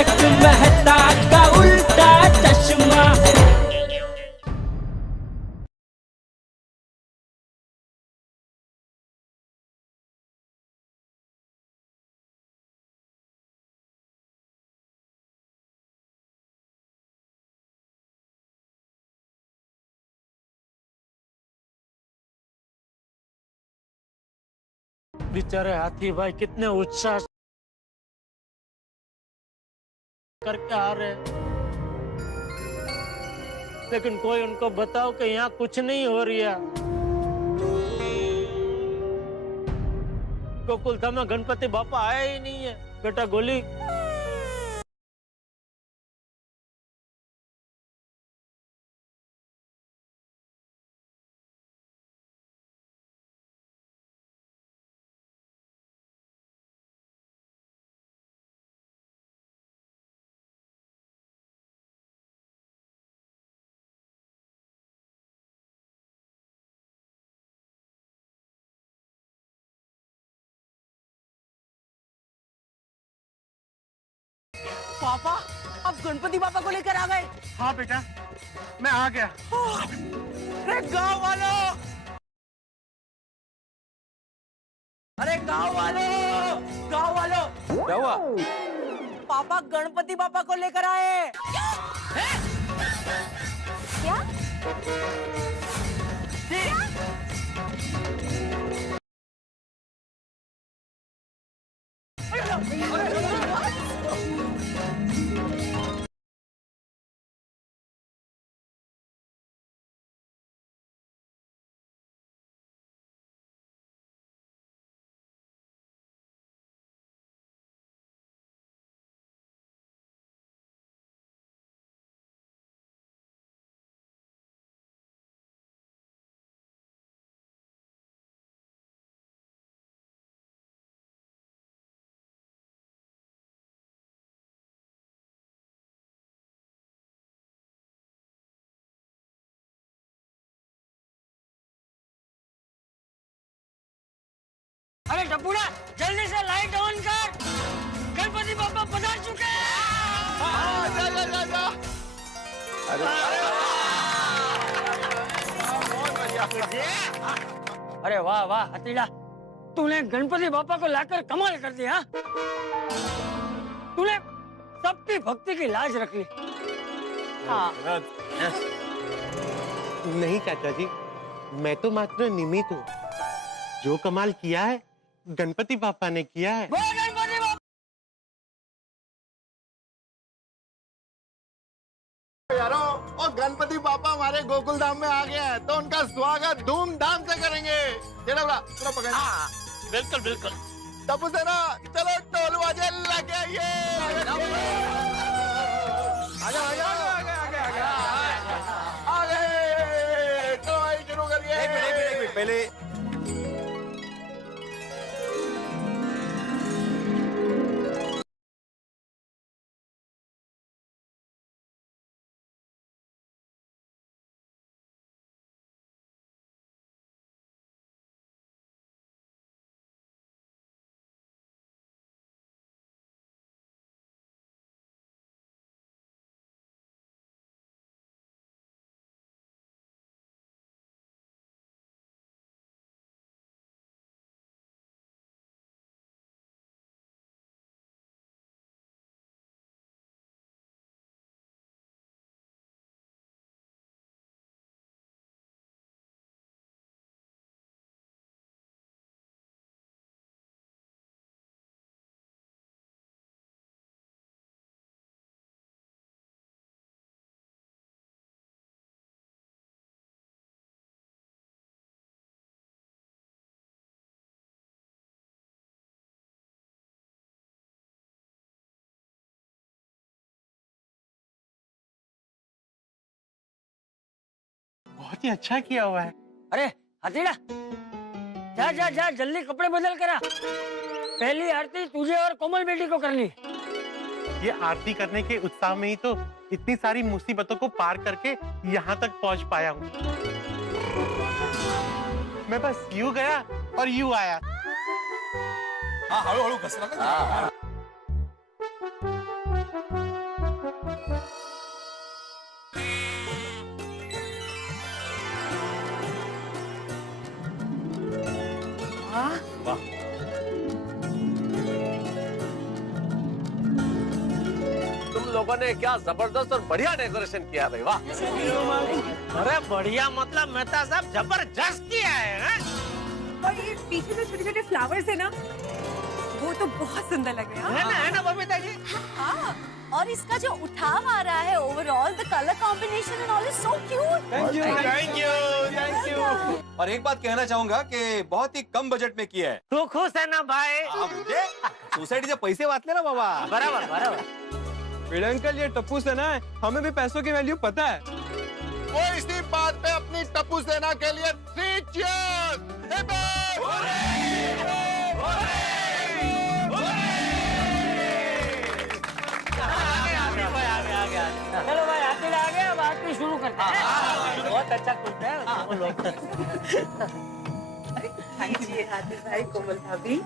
तारक मेहता का उल्टा चश्मा। बेचारे हाथी भाई कितने उत्साह करके आ रहे हैं, लेकिन कोई उनको बताओ कि यहाँ कुछ नहीं हो रहा। गोकुल धाम में गणपति बापा आया ही नहीं है। बेटा गोली, पापा अब गणपति पापा को लेकर आ गए। हाँ बेटा, मैं आ गया। अरे गांव वालों, अरे गांव वालों, गांव वालों, क्या हुआ? पापा गणपति पापा को लेकर आए। क्या? अरे टपुड़ा जल्दी से लाइट ऑन कर, गणपति बापा पधार चुके हैं। जा जा जा जा। अरे वाह वाह हतीड़ा, तूने गणपति बापा को लाकर कमाल कर दिया। तूने सबकी भक्ति की लाज रख ली। हाँ नहीं चाचा जी, मैं तो मात्र निमित्त हूँ। जो कमाल किया है गणपति बापा ने किया है। गणपति बापा यारों, और गणपति बापा हमारे गोकुल धाम में आ गए हैं, तो उनका स्वागत धूमधाम से करेंगे। चलो पकड़। बिल्कुल बिल्कुल। तब से ना, चलो ढोल बाजे लेके आइए। आजा आजा आ गए। चलो भाई शुरू करिए। एक मिनट पहले बहुत ही अच्छा किया हुआ है। अरे हतीड़ा, जा जा जा जल्दी कपड़े बदल करा। पहली आरती तुझे और कोमल बेटी को करनी। ये आरती करने के उत्साह में ही तो इतनी सारी मुसीबतों को पार करके यहाँ तक पहुँच पाया हूँ। मैं बस यूं गया और यूं आया। हाँ हळू हळू घसरा ना। लोगों ने क्या जबरदस्त और बढ़िया डेकोरेशन किया भाई, वाह। अरे बढ़िया मतलब मेहता साहब जबरदस्त किया है। और ये पीछे जो छोटे छोटे फ्लावर्स है ना, वो तो बहुत सुंदर लग रहे हैं। है ना बबीता जी? हाँ, और इसका जो उठाव आ रहा है, overall the colour combination and all is so cute. Thank you. और एक बात कहना चाहूंगा कि बहुत ही कम बजट में किया है। तू खुश है ना भाई? मुझे सोसाइटीचे पैसे वाचले ना बाबा। बराबर बराबर। भिड़े अंकल, ये टप्पू सेना है, हमें भी पैसों की वैल्यू पता है। वो इसी बात पे अपनी टप्पू सेना के लिए 3 चीयर्स। चलो भाई, आरती आ गए, अब आरती शुरू करते हैं। बहुत अच्छा कुछ है वो लोग। जी आदिल भाई, कोमल भाभी।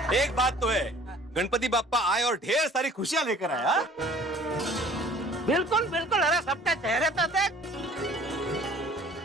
एक बात तो है, गणपति बाप्पा आए और ढेर सारी खुशियां लेकर आए। हाँ? बिल्कुल बिल्कुल। अरे सबके चेहरे तो देख,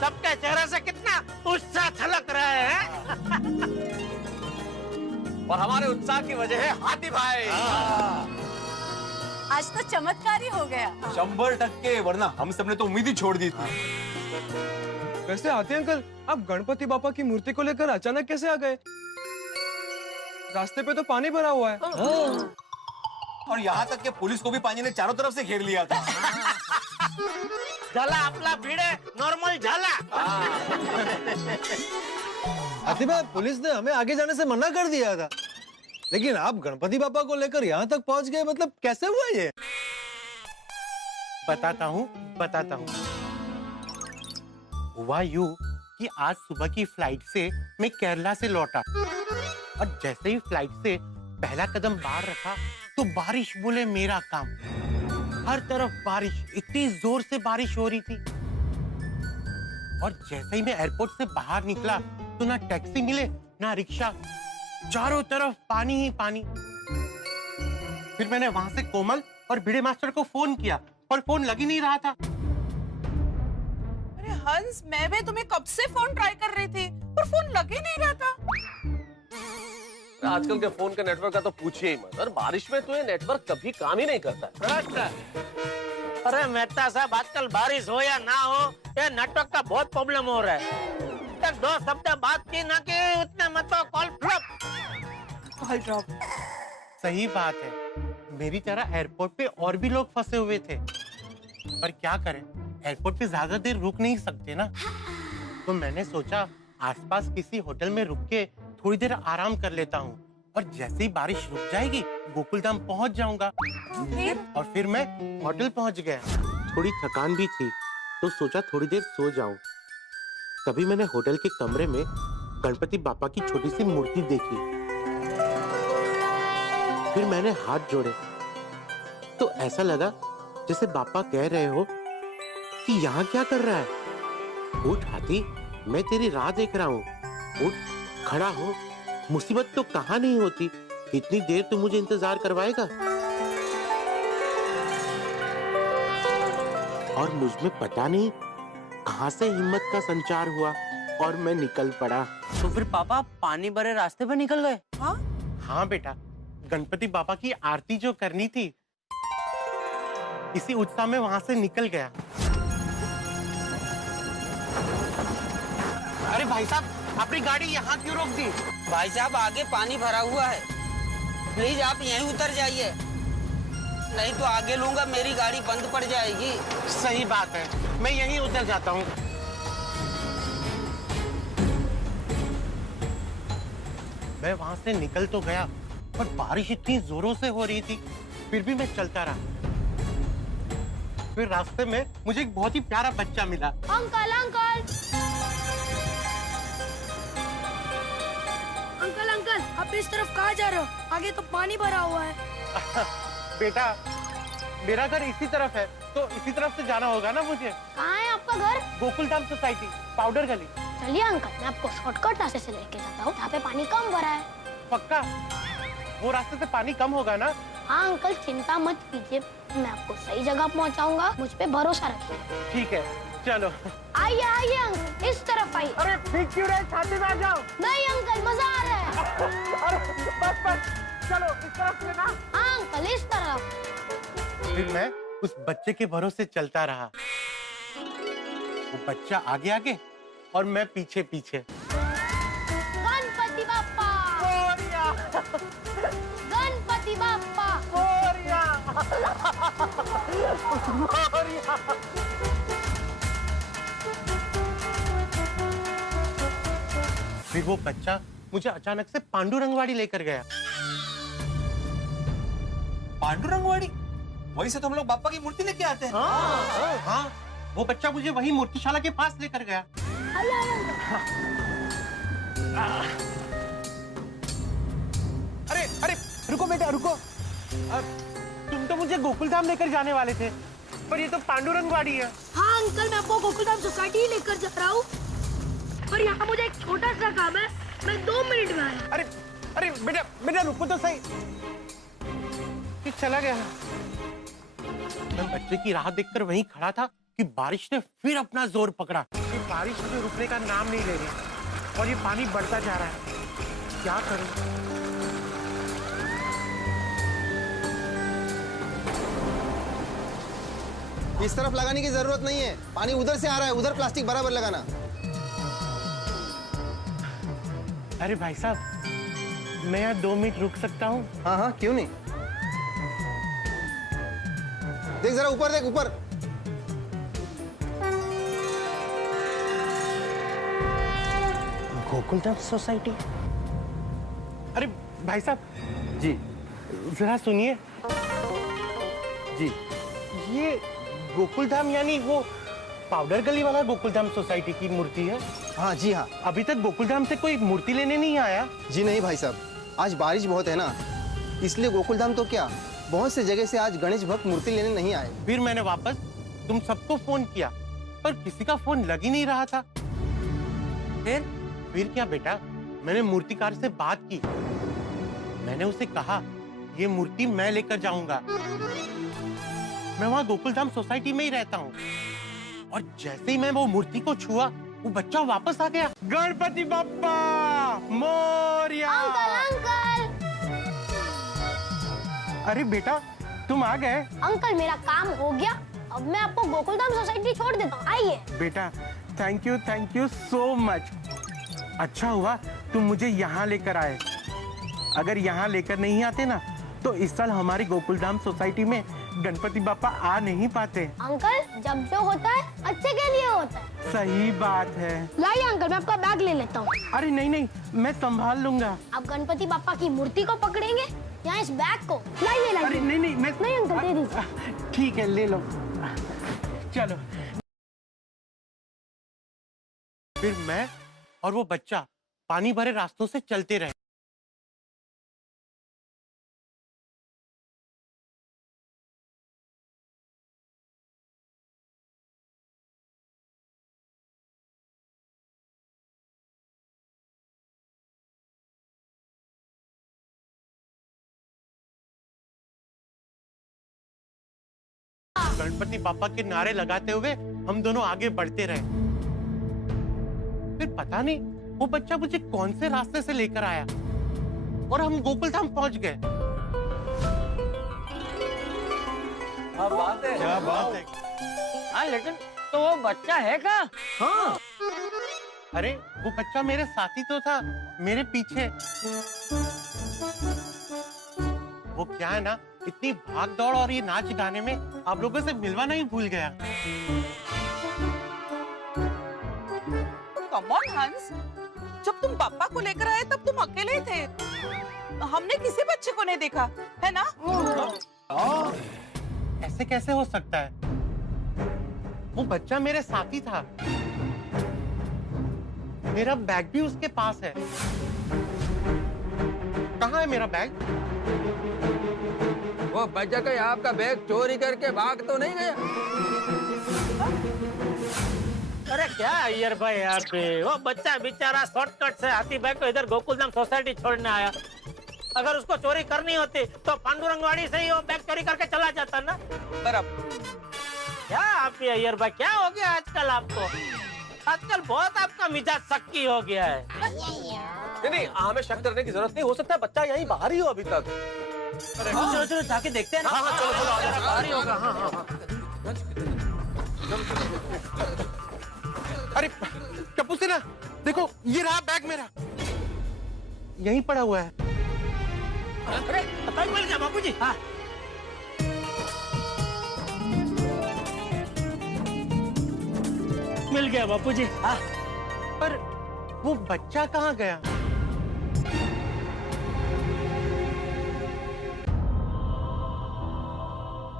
सबके चेहरे से कितना उत्साह छलक रहा है। और हमारे उत्साह की वजह है हाथी भाई। आज तो चमत्कार ही हो गया। 100%, वरना हम सबने तो उम्मीद ही छोड़ दी थी। वैसे हाथी अंकल, आप गणपति बापा की मूर्ति को लेकर अचानक कैसे आ गए? रास्ते पे तो पानी भरा हुआ है। और यहाँ तक कि पुलिस को भी पानी ने चारों तरफ से घेर लिया था। झाला आपला भिड़े नॉर्मल झाला। हाथी भाई, पुलिस ने हमें आगे जाने से मना कर दिया था, लेकिन आप गणपति बापा को लेकर यहाँ तक पहुँच गए, मतलब कैसे हुआ ये? बताता हूँ। हुआ यूं कि आज सुबह की फ्लाइट से मैं केरला से लौटा और जैसे ही फ्लाइट से पहला कदम बाहर रखा तो बारिश बोले मेरा काम। हर तरफ बारिश, इतनी जोर से बारिश हो रही थी। और जैसे ही मैं एयरपोर्ट से बाहर निकला तो ना टैक्सी मिले ना रिक्शा, चारों तरफ पानी ही पानी। फिर मैंने वहां से कोमल और भिड़े मास्टर को फोन किया और फोन लग ही नहीं रहा था। अरे हंस, मैं भी तुम्हें कब से फोन ट्राई कर रही थी पर फोन लग ही नहीं रहा था। आजकल के फोन के नेटवर्क का तो पूछिए ही मत। और बारिश में तो ये नेटवर्क कभी काम ही नहीं करता है। अरे मेहता साहब, आजकल बारिश हो या ना हो, ये नेटवर्क का बहुत प्रॉब्लम हो रहा है। तक 2 शब्द बात की ना कि उतने में तो कॉल ड्रॉप। सही बात है, मेरी तरह एयरपोर्ट पे और भी लोग फंसे हुए थे, पर क्या करें, एयरपोर्ट पे ज्यादा देर रुक नहीं सकते ना। तो मैंने सोचा आसपास किसी होटल में रुक के थोड़ी देर आराम कर लेता हूँ, और जैसे ही बारिश रुक जाएगी गोकुलधाम पहुँच जाऊंगा। और फिर मैं होटल पहुँच गया। थोड़ी थकान भी थी तो सोचा थोड़ी देर सो जाऊं। तभी मैंने होटल के कमरे में गणपति बापा की छोटी सी मूर्ति देखी। फिर मैंने हाथ जोड़े तो ऐसा लगा जैसे बापा कह रहे हो कि यहाँ क्या कर रहा है। उठ हाथी, मैं तेरी राह देख रहा हूँ। उठ, खड़ा हो, मुसीबत तो कहाँ नहीं होती, इतनी देर तू मुझे इंतजार करवाएगा। और मुझ में पता नहीं कहाँ से हिम्मत का संचार हुआ और मैं निकल पड़ा। तो फिर पापा पानी भरे रास्ते पर निकल गए? हाँ बेटा, गणपति बापा की आरती जो करनी थी, इसी उत्साह में वहां से निकल गया। अरे भाई साहब, अपनी गाड़ी यहाँ क्यों रोक दी? भाई साहब, आगे पानी भरा हुआ है, प्लीज आप यहीं उतर जाइए, नहीं तो आगे लूंगा मेरी गाड़ी बंद पड़ जाएगी। सही बात है, मैं यहीं उतर जाता हूँ। मैं वहां से निकल तो गया, पर बारिश इतनी जोरों से हो रही थी, फिर भी मैं चलता रहा। फिर रास्ते में मुझे एक बहुत ही प्यारा बच्चा मिला। अंकल अंकल अंकल अंकल, आप इस तरफ कहाँ जा रहे हो? आगे तो पानी भरा हुआ है। बेटा, मेरा घर इसी तरफ है, तो इसी तरफ से जाना होगा ना मुझे। कहाँ है आपका घर? गोकुलधाम सोसाइटी, पाउडर गली। चलिए अंकल, मैं आपको शॉर्टकट रास्ते से लेके जाता हूँ, यहाँ पे पानी कम भरा है। पक्का? वो रास्ते से पानी कम होगा ना? हाँ अंकल, चिंता मत कीजिए, मैं आपको सही जगह पहुँचाऊंगा, मुझ पे भरोसा रखिए। ठीक है, चलो। आइए आइए अंकल, इस तरफ आइए। अरे भीग क्यों रहे, छाती में आ जाओ। नहीं अंकल, मजा आ रहा है। अरे बस बस, चलो इस तरफ से ना। हाँ अंकल, इस तरफ। फिर मैं उस बच्चे के भरोसे चलता रहा। वो बच्चा आगे आगे और मैं पीछे पीछे। गणपति बाप्पा मोरिया, गणपति बाप्पा मोरिया, मोरिया। फिर वो बच्चा मुझे अचानक से पांडुरंगवाड़ी लेकर गया। पांडुरंगवाड़ी? वहीं से तो हम लोग बापा की मूर्ति लेके आते हैं। हाँ, वो बच्चा मुझे वही मूर्तिशाला के पास लेकर गया। अरे अरे रुको बेटा, रुको। तुम तो मुझे गोकुलधाम लेकर जाने वाले थे, पर ये तो पांडुरंगवाड़ी है। हाँ अंकल, मैं आपको गोकुलधाम सोसाइटी लेकर जा रहा हूँ, पर यहाँ मुझे एक छोटा सा काम है, मैं 2 मिनट में आया। अरे अरे बेटा बेटा रुको तो सही। ये चला गया। मैं बच्चे की राह देखकर वहीं खड़ा था कि बारिश ने फिर अपना जोर पकड़ा। ये बारिश मुझे रुकने का नाम नहीं ले रही और ये पानी बढ़ता जा रहा है। क्या करूं? इस तरफ लगाने की जरूरत नहीं है, पानी उधर से आ रहा है, उधर प्लास्टिक बराबर लगाना। अरे भाई साहब, मैं यहाँ 2 मिनट रुक सकता हूँ? हाँ हाँ, क्यों नहीं। देख जरा ऊपर, देख ऊपर। गोकुलधाम सोसाइटी। अरे भाई साहब जी, जरा सुनिए जी। ये गोकुलधाम यानी वो पाउडर गली वाला गोकुलधाम सोसाइटी की मूर्ति है? हाँ जी हाँ। अभी तक गोकुलधाम से कोई मूर्ति लेने नहीं आया? जी नहीं भाई साहब, आज बारिश बहुत है ना, इसलिए गोकुलधाम तो क्या, बहुत से जगह से आज गणेश भक्त मूर्ति लेने नहीं आए। फिर मैंने वापस तुम सबको फोन किया, पर किसी का फोन लग ही नहीं रहा था। फिर क्या बेटा, मैंने मूर्तिकार से बात की। मैंने उसे कहा ये मूर्ति मैं लेकर जाऊंगा। मैं वहाँ गोकुलधाम सोसाइटी में ही रहता हूँ। और जैसे ही मैं वो मूर्ति को छुआ, वो बच्चा वापस आ गया। गणपति बप्पा मोरया। अंकल अरे बेटा, तुम आ गए। अंकल मेरा काम हो गया, अब मैं आपको गोकुलधाम सोसाइटी छोड़ देता हूँ, आइए। बेटा थैंक यू सो मच। अच्छा हुआ तुम मुझे यहाँ लेकर आए। अगर यहाँ लेकर नहीं आते ना, तो इस साल हमारी गोकुलधाम सोसाइटी में गणपति बापा आ नहीं पाते। अंकल जब जो होता है अच्छे के लिए होता है। सही बात है। लाइए अंकल, मैं आपका बैग ले लेता हूँ। अरे नहीं, मैं संभाल लूंगा। आप गणपति बापा की मूर्ति को पकड़ेंगे या इस बैग को? लाइए अरे नहीं, मैं नहीं अंकल, दे दीजिए। ठीक है, ले लो। चलो। फिर मैं और वो बच्चा पानी भरे रास्तों से चलते रहे। गणपति पापा के नारे लगाते हुए हम दोनों आगे बढ़ते रहे। फिर पता नहीं वो बच्चा मुझे कौन से रास्ते से लेकर आया और हम गोकुलधाम पहुंच गए। क्या बात है, क्या बात है। हाँ लेकिन तो वो बच्चा है क्या? हाँ। अरे वो बच्चा मेरे साथी तो था, मेरे पीछे। वो क्या है ना, इतनी भाग दौड़ और ये नाच गाने में आप लोगों से मिलवाना ही भूल गया। कम ऑन हंस, जब तुम पापा को लेकर आए तब तुम अकेले ही थे। हमने किसी बच्चे को नहीं देखा, है ना? ऐसे कैसे हो सकता है? वो बच्चा मेरे साथी था। मेरा बैग भी उसके पास है। कहाँ है मेरा बैग? वो बच्चा कोई आपका बैग चोरी करके भाग तो नहीं गया? अरे क्या अय्यर भाई यहाँ पे, वो बच्चा बेचारा शॉर्टकट से हाथी भाई को इधर गोकुलधाम सोसाइटी छोड़ने आया। अगर उसको चोरी करनी होती तो पांडुरंगवाड़ी से ही वो बैग चोरी करके चला जाता ना। बराबर। क्या आप ये अय्यर भाई, क्या हो गया आजकल आपको? आजकल बहुत आपका मिजाज शक्की हो गया है। नहीं, हमें शक करने की जरूरत नहीं। हो सकता है बच्चा यहीं बाहर ही हो अभी तक। चलो चलो जाके देखते हैं ना। हाँ, चलो बाहर ही होगा। हाँ। अरे टप्पू सेना, देखो ये रहा बैग मेरा, यहीं पड़ा हुआ है। अरे पता मिल गया बापूजी। हाँ मिल गया बापूजी। हाँ पर वो बच्चा कहाँ गया?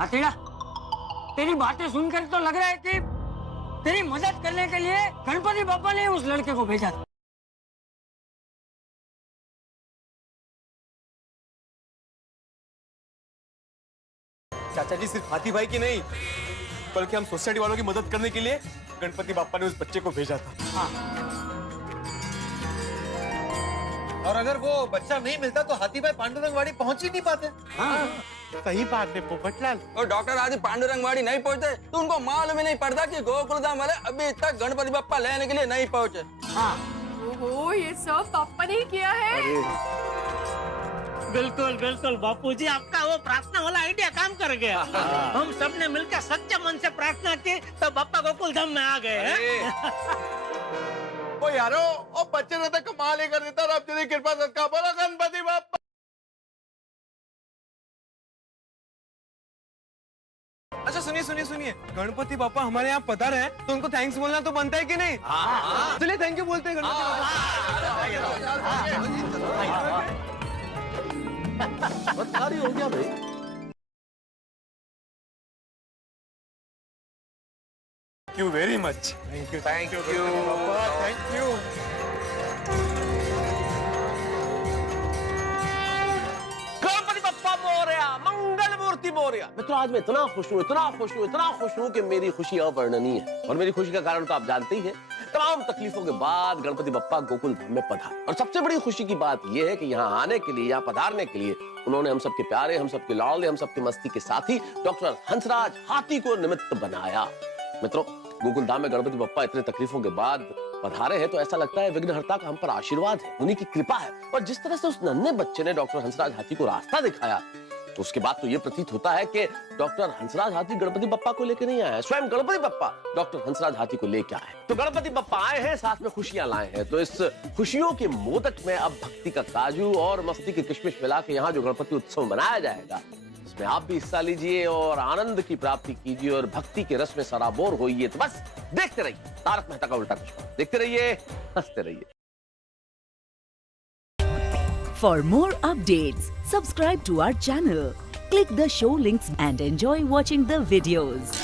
हथेड़ा, तेरी बातें सुनकर तो लग रहा है कि तेरी मदद करने के लिए गणपति बापा ने उस लड़के को भेजा था। चाचा जी, सिर्फ हाथी भाई की नहीं, बल्कि हम सोसाइटी वालों की मदद करने के लिए गणपति बापा ने उस बच्चे को भेजा था। हाँ। और अगर वो बच्चा नहीं मिलता तो हाथी भाई पांडुरंगवाड़ी पहुंच ही नहीं पाते। हाँ, सही बात है पोपटलाल। और डॉक्टर आज पांडुरंगवाड़ी नहीं पहुंचे तो उनको मालूम ही नहीं पड़ता कि गोकुलधाम वाले अभी तक गणपति बप्पा लेने के लिए नहीं पहुंचे। हाँ। ओहो, ये सब पापा ने ही किया है। बिल्कुल बिल्कुल बापूजी, आपका वो प्रार्थना वाला आइडिया काम कर गया। हम सबने मिलकर सच्चे मन से प्रार्थना की तो बापा गोकुलधाम में आ गए। ओ यारो, ओ बच्चे ने तो कमाल ही कर देता। रब तेरी कृपा सदका बोलो गणपति बापा। अच्छा सुनिए, गणपति बापा हमारे यहाँ पधारे हैं तो उनको थैंक्स बोलना तो बनता है कि नहीं? चलिए थैंक यू बोलते हैं गणपति बापा। हो गया भाई। Thank you very much. Thank you. Thank you. Ganpati Bappa Morya, Mangal Murti Morya. मित्रों, आज मैं इतना खुश हूँ, इतना खुश हूँ, इतना खुश हूँ कि मेरी खुशी अवर्णनीय है। और मेरी खुशी का कारण तो आप जानते ही हैं। तमाम तकलीफों के बाद गणपति बप्पा गोकुल धाम में पधारे। और सबसे बड़ी खुशी की बात यह है कि यहाँ आने के लिए, यहाँ पधारने के लिए उन्होंने हम सबके प्यारे, हम सबके लाडले, हम सबके मस्ती के साथी डॉक्टर हंसराज हाथी को निमित्त बनाया। मित्रों, गोकुल धाम में गणपति बप्पा इतने तकलीफों के बाद पधारे हैं तो ऐसा लगता है विघ्नहर्ता का हम पर आशीर्वाद है, उन्हीं की कृपा है। और जिस तरह से उस नन्हे बच्चे ने डॉक्टर हंसराज हाथी को रास्ता दिखाया, तो उसके बाद तो ये प्रतीत होता है कि डॉक्टर हंसराज हाथी गणपति बप्पा को लेकर नहीं आया, स्वयं गणपति बप्पा डॉक्टर हंसराज हाथी को लेकर आए। तो गणपति बप्पा आए हैं, साथ में खुशियां लाए हैं। तो इस खुशियों के मोदक में अब भक्ति का काजू और मस्ती की किशमिश मिला के यहाँ जो गणपति उत्सव मनाया जाएगा, इसमें आप भी हिस्सा लीजिए और आनंद की प्राप्ति कीजिए और भक्ति के रस में सराबोर होइए। तो बस देखते रहिए तारक मेहता का उल्टा चश्मा, देखते रहिए, हंसते रहिए। For more updates, subscribe to our channel, click the show links and enjoy watching the videos.